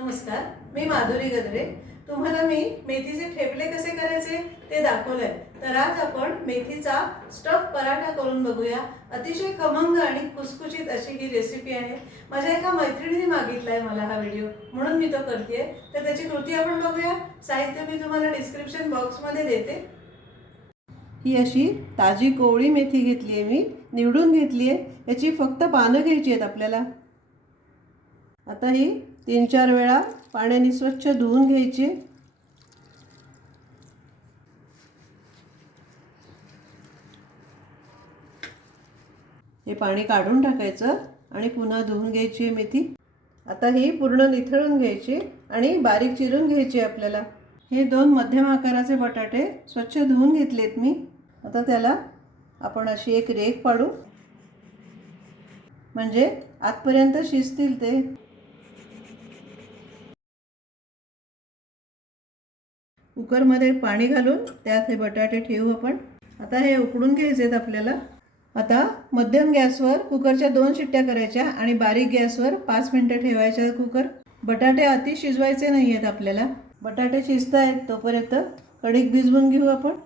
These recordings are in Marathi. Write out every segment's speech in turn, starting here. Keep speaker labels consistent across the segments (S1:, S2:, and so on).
S1: नमस्कार मी माधुरी गद्रे. तुम्हाला मी मेथीचे ठेपले कसे करायचे ते दाखवलंय. तर आज आपण मेथीचा स्टफ पराठा करून बघूया. अतिशय खमंग आणि खुसखुशीत अशी ही रेसिपी आहे. माझ्या एका मैत्रिणीने मागितलाय मला हा व्हिडिओ म्हणून मी तो करते तर त्याची कृती आपण बघूया. साहित्य मी तुम्हाला डिस्क्रिप्शन बॉक्समध्ये देते. ही अशी ताजी कोवळी मेथी घेतली आहे मी. निवडून घेतली आहे याची फक्त पानं घ्यायची आहेत आपल्याला. आता ही तीन चार वेळा पाण्याने स्वच्छ धुवून घ्यायची. हे पाणी काढून टाकायचं आणि पुन्हा धुवून घ्यायची आहे मेथी. आता ही पूर्ण निथळून घ्यायची आणि बारीक चिरून घ्यायची आपल्याला. हे दोन मध्यम आकाराचे बटाटे स्वच्छ धुवून घेतलेत मी. आता त्याला आपण अशी एक रेख पाडू. म्हणजे आतपर्यंत शिजतील ते. कुकरमध्ये पाणी घालून त्यात हे बटाटे ठेवू आपण. आता हे उकडून घ्यायचे आहेत आपल्याला. आता मध्यम गॅसवर कुकरच्या दोन शिट्ट्या करायच्या आणि बारीक गॅसवर पाच मिनटं ठेवायच्या कुकर. बटाटे अति शिजवायचे नाही आहेत आपल्याला. बटाटे शिजत आहेत तोपर्यंत कणिक भिजवून घेऊ आपण.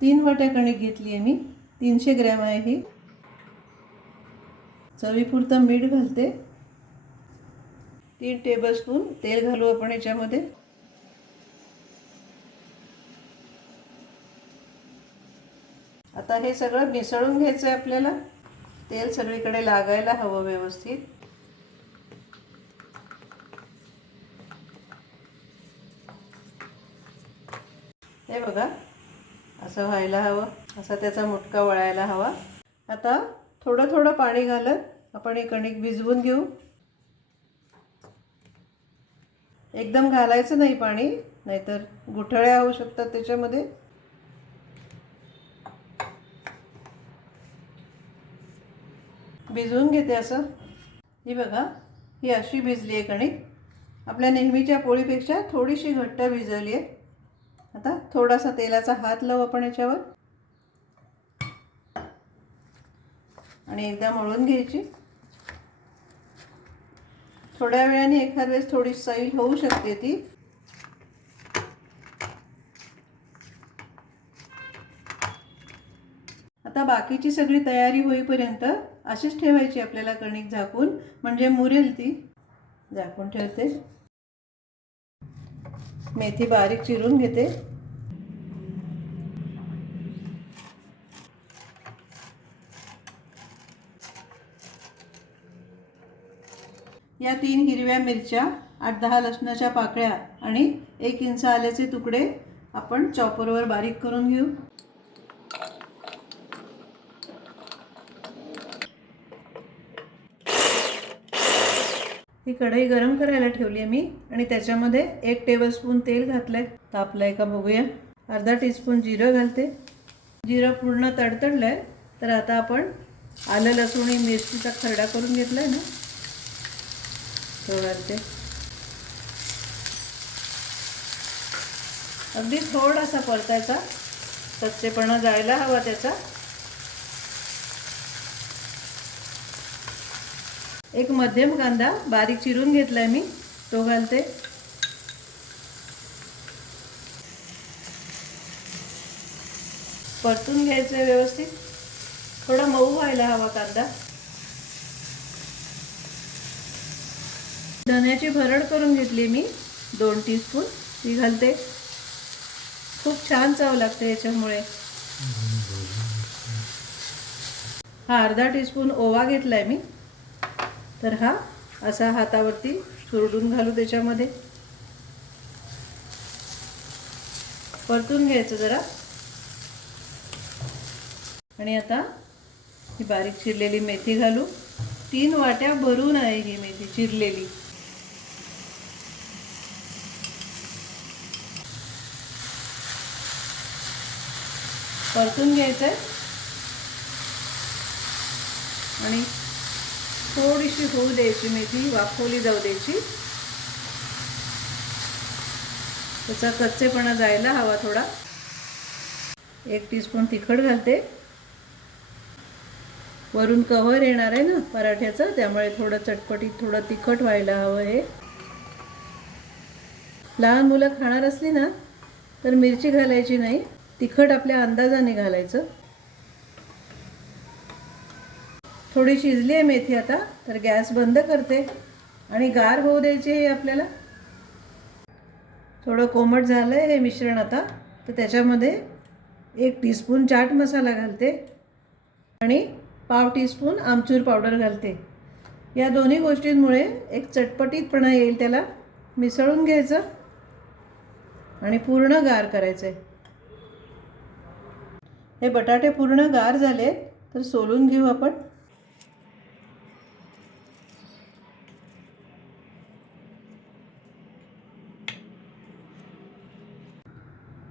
S1: तीन वाट्या कणिक घेतली आहे मी. तीनशे ग्रॅम आहे ही. चवीपुरतं मीठ घालते. तीन टेबलस्पून तेल घालू आपण याच्यामध्ये. आता हे सगळं मिसळून घ्यायचं आहे आपल्याला. तेल सगळीकडे लागायला हवं व्यवस्थित. हे बघा असं व्हायला हवं असा त्याचा मुटका वळायला हवा. आता थोडं थोडं पाणी घालत आपण हे कणिक भिजवून घेऊ. एकदम घालायचं नाही पाणी नाहीतर गुठळ्या होऊ शकतात त्याच्यामध्ये. भिजवून घेते असं. ही बघा ही अशी भिजली आहे कणिक. आपल्या नेहमीच्या पोळीपेक्षा थोडीशी घट्ट भिजवली आहे. आता थोडासा तेलाचा हात लावू आपण याच्यावर. आणि एकदा मळून घ्यायची. थोड्या वेळाने एखाद वेळेस थोडी सैल होऊ शकते ती. आता बाकीची सगळी तयारी होईपर्यंत अशीच ठेवायची आपल्याला कणिक झाकून. म्हणजे मुरेल ती. झाकून ठेवते. मेथी बारीक चिरून घेते. या तीन हिरव्या मिरच्या आठ दहा लसणाच्या पाकळ्या आणि एक इंच आल्याचे तुकडे आपण चॉपरवर बारीक करून घेऊ. कढई गरम करायला ठेवली आहे मी आणि त्याच्यामध्ये एक टेबलस्पून तेल घातलं आहे तापलं आहे का बघूया. अर्धा टीस्पून जिरं घालते. जिरं पूर्ण तडतडलं आहे तर आता आपण आलं लसूण आणि मिरचीचा खरडा करून घेतला आहे ना तो. घालते अगदी थोडासा परतायचा. कच्चेपणा जायला हवा त्याचा. एक मध्यम कांदा बारीक चिरून घेतलाय मी तो घालते. परतून घ्यायचं व्यवस्थित. थोडा मऊ व्हायला हवा कांदा. धन्याची भरड करून घेतली मी दोन टीस्पून ती घालते. खूप छान चव लागते याच्यामुळे. हा अर्धा टीस्पून ओवा घेतलाय मी. तर हा असा हातावरती चुरडून घालू त्याच्यामध्ये. परतून घ्यायचं जरा. आणि आता ही बारीक चिरलेली मेथी घालू. तीन वाट्या भरून आहे ही मेथी चिरलेली. परतून घ्यायचं आहे आणि थोडीशी होऊ द्यायची मेथी वाफवली जाऊ द्यायची. त्याचा कच्चेपणा जायला हवा थोडा. एक टीस्पून तिखट घालते. वरून कव्हर येणार आहे ना पराठ्याचं त्यामुळे थोडं चटपटीत थोडं तिखट व्हायला हवं हे. लहान मुलं खाणार असली ना तर मिरची घालायची नाही. तिखट आपल्या अंदाजाने घालायचं. थोडी शिजली आहे मेथी आता तर गॅस बंद करते. आणि गार होऊ द्यायची आहे आपल्याला. थोडं कोमट झालं आहे हे मिश्रण आता तर त्याच्यामध्ये एक टीस्पून चाट मसाला घालते. आणि पाव टीस्पून आमचूर पावडर घालते. या दोन्ही गोष्टींमुळे एक चटपटीतपणा येईल त्याला मिसळून घ्यायचं आणि पूर्ण गार करायचं आहे हे बटाटे पूर्ण गार झाले तर सोलून घेऊ आपण.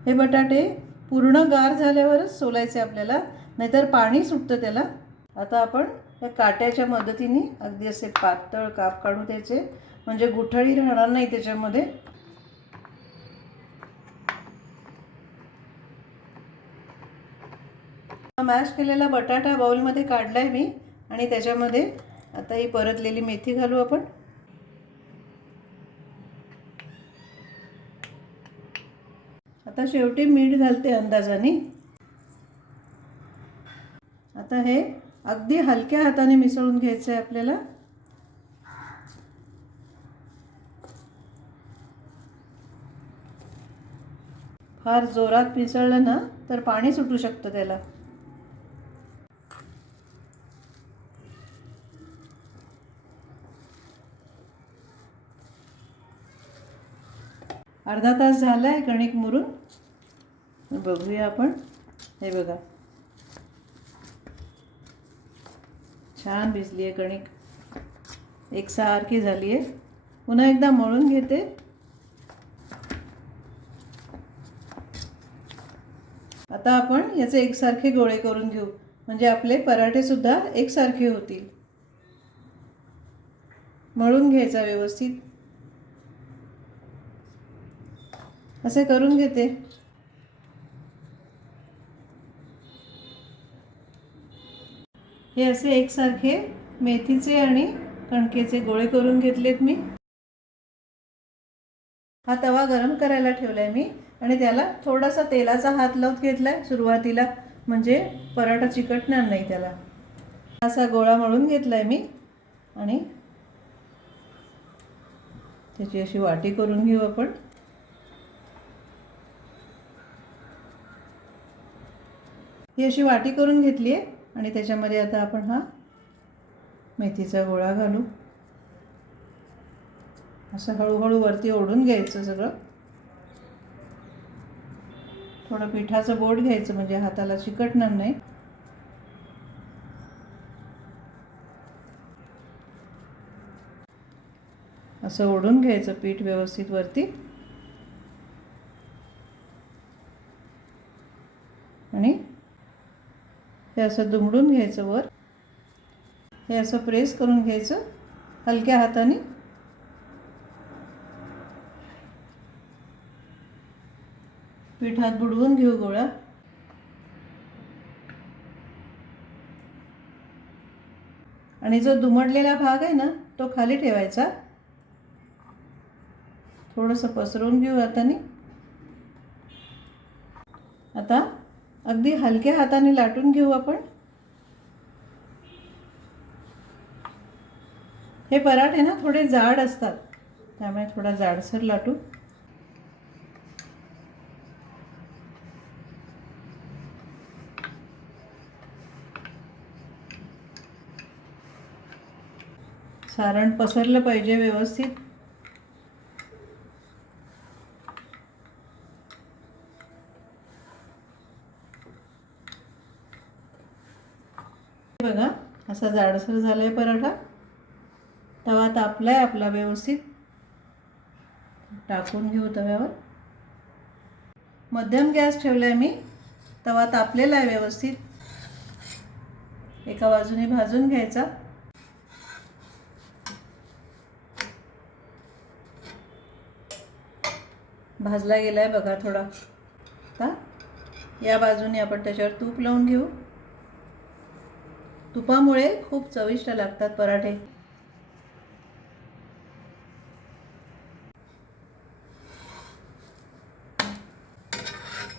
S1: हे बटाटे पूर्ण गार झाल्यावरच सोलायचे आपल्याला नाहीतर पाणी सुटतं त्याला. आता आपण या काट्याच्या मदतीने अगदी असे पातळ काप काढू द्यायचे म्हणजे गुठळी राहणार नाही त्याच्यामध्ये. मॅश केलेला बटाटा बाउलमध्ये काढला आहे मी आणि त्याच्यामध्ये आता ही परतलेली मेथी घालू आपण. आता शेवटी मीठ घालते अंदाजाने. आता हे अगदी हलक्या हाताने मिसळून घ्यायचं आहे आपल्याला. फार जोरात मिसळलं ना तर पाणी सुटू शकतं त्याला. अर्धा तास झाला आहे कणिक मुरून. बघूया आपण. हे बघा. छान भिजली आहे कणिक एकसारखी झाली आहे पुन्हा एकदा मळून घेते. आता आपण याचे एकसारखे गोळे करून घेऊ. म्हणजे आपले पराठेसुद्धा एकसारखे होतील. मळून घ्यायचा व्यवस्थित. असे करून घेते. हे असे एकसारखे मेथीचे आणि कणकेचे गोळे करून घेतलेत मी. हा तवा गरम करायला ठेवलाय मी आणि त्याला थोडासा तेलाचा हात लावत घेतलाय सुरुवातीला. म्हणजे पराठा चिकटणार नाही त्याला. असा गोळा मळून घेतलाय मी आणि त्याची अशी वाटी करून घेऊ आपण. ही अशी वाटी करून घेतली आहे आणि त्याच्यामध्ये आता आपण हा मेथीचा गोळा घालू. असं हळूहळू वरती ओढून घ्यायचं सगळं. थोडं पिठाचं बोट घ्यायचं म्हणजे हाताला चिकटणार नाही. असं ओढून घ्यायचं पीठ व्यवस्थित वरती. आणि हे असं दुमडून घ्यायचं वर. हे असं प्रेस करून घ्यायचं हलक्या हाताने. पिठात बुडवून घेऊ गोळा. आणि जो दुमडलेला भाग आहे ना तो खाली ठेवायचा. थोडंसं पसरवून घेऊ हाताने. आता अगदी हलक्या हाताने लाटून घेऊ आपण. हे पराठे ना थोडे जाड असतात त्यामुळे थोडा जाडसर लाटू. सारण पसरलं पाहिजे व्यवस्थित बघा असा जाडसर झालाय पराठा तवा तापलाय आपला व्यवस्थित. टाकून घेऊ तव्यावर. मध्यम गॅस ठेवलाय मी तवा तापलेला आहे व्यवस्थित. एका बाजूने भाजून घ्यायचा. भाजला गेला आहे बघा थोडा. आता या बाजूने आपण त्याच्यावर तूप लावून घेऊ. तुपामुळे खूप चविष्ट लागतात पराठे.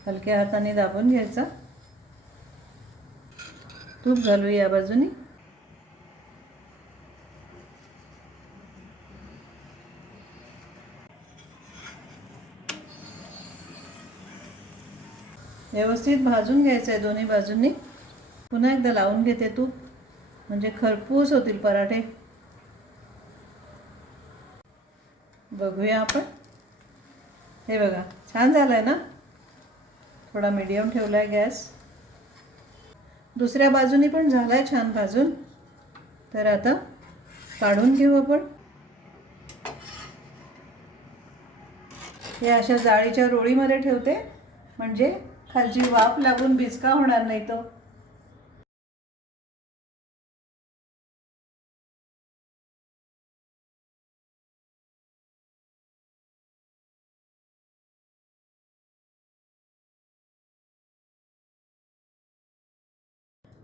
S1: हलक्या हाताने दाबून घ्यायचा. तूप घालू या बाजूनी. व्यवस्थित भाजून घ्यायचं आहे दोन्ही बाजूंनी. पुन्हा एकदा लावून घेते तूप. म्हणजे खरपूस होतील पराठे. बघूया आपण. हे बघा छान झालं आहे ना? थोडा मीडियम ठेवला आहे गॅस. दुसऱ्या बाजूनी पण झाला आहे छान भाजून. तर आता काढून घेऊ आपण. हे अशा जाळीच्या रोळीमध्ये ठेवते. म्हणजे खालची वाफ लागून भिजका होणार नाही तो.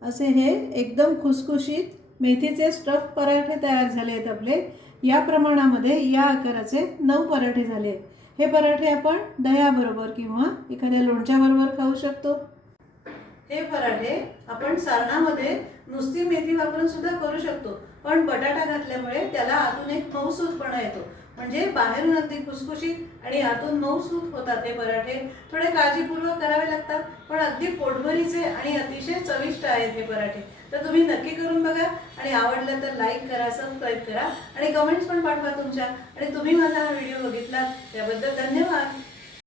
S1: असे हे एकदम खुसखुशीत मेथीचे स्टफ पराठे तयार झाले आहेत आपले. या प्रमाणामध्ये या आकाराचे नऊ पराठे झाले. आहेत. हे पराठे आपण दह्याबरोबर किंवा एखाद्या लोणच्याबरोबर खाऊ शकतो. हे पराठे आपण सारणामध्ये नुसती मेथी वापरून सुद्धा करू शकतो. पण बटाटा घातल्यामुळे त्याला आतून एक मऊसूतपणा येतो. म्हणजे बाहेरून अगदी खुसखुशीत आणि आतून मऊसूत होतात हे पराठे. थोडे काळजीपूर्वक करावे लागतात पण अगदी पोटभरीचे आणि अतिशय चविष्ट आहेत हे पराठे. तर तुम्ही नक्की करून बघा आणि आवडलं तर लाईक करा सबस्क्राईब करा आणि कमेंट्स पण पाठवा तुमच्या. आणि तुम्ही माझा हा व्हिडिओ बघितला त्याबद्दल धन्यवाद.